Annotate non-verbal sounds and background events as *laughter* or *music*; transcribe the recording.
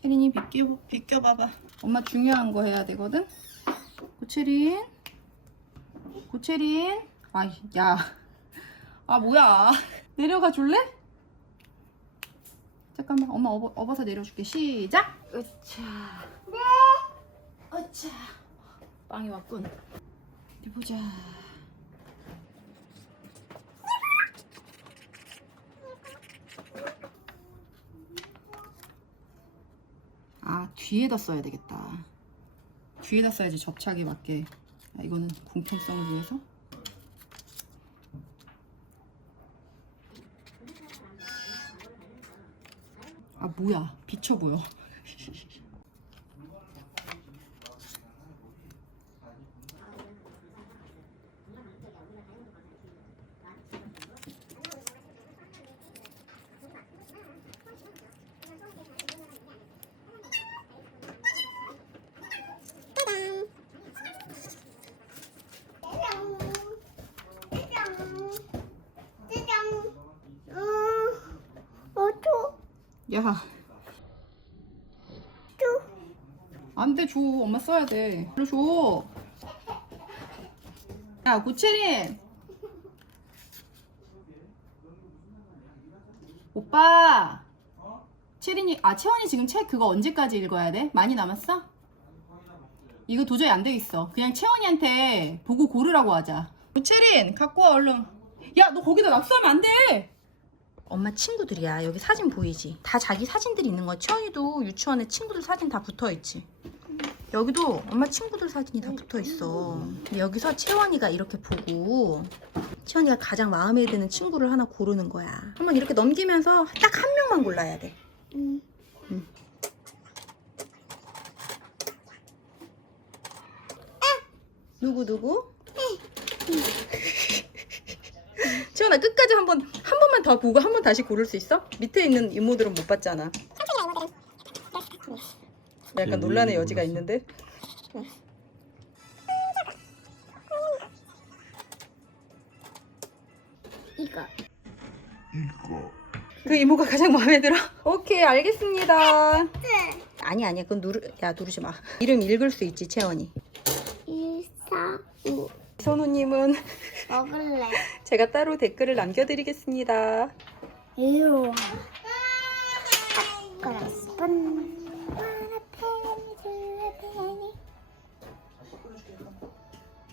채린이 비껴, 비껴봐봐. 엄마 중요한 거 해야 되거든? 고채린. 고채린. 아, 야. 아, 뭐야. 내려가 줄래? 잠깐만, 엄마 업어, 업어서 내려줄게. 시작! 으차. 네. 으차. 빵이 왔군. 어디 보자. 아 뒤에다 써야 되겠다. 뒤에다 써야지 접착에 맞게. 아, 이거는 공평성을 위해서? 아 뭐야. 비쳐 보여 야. 안 돼 줘. 엄마 써야 돼. 일로 줘야 고채린 오빠. 채린이 아 채원이 지금 책 그거 언제까지 읽어야 돼? 많이 남았어? 이거 도저히 안 되겠어. 그냥 채원이한테 보고 고르라고 하자. 고채린 갖고 와 얼른. 야 너 거기다 낙서하면 안 돼 엄마 친구들이야. 여기 사진 보이지? 다 자기 사진들이 있는 거야. 채원이도 유치원에 친구들 사진 다 붙어 있지. 여기도 엄마 친구들 사진이 다 붙어 있어. 여기서 채원이가 이렇게 보고 채원이가 가장 마음에 드는 친구를 하나 고르는 거야. 한번 이렇게 넘기면서 딱 한 명만 골라야 돼. 응. 누구 누구? 채원아 끝까지 한번 한 번만 더 보고 한 번 다시 고를 수 있어? 밑에 있는 이모들은 못 봤잖아. 약간 논란의 여지가 있는데. 이거. 그 이모가 가장 마음에 들어? 오케이 알겠습니다. 아니 아니야 그건 누르 야 누르지 마. 이름 읽을 수 있지 채원이. 일사우. 선우님은 먹을래. *laughs* 제가 따로 댓글을 남겨드리겠습니다. 이리 그랬군. 페니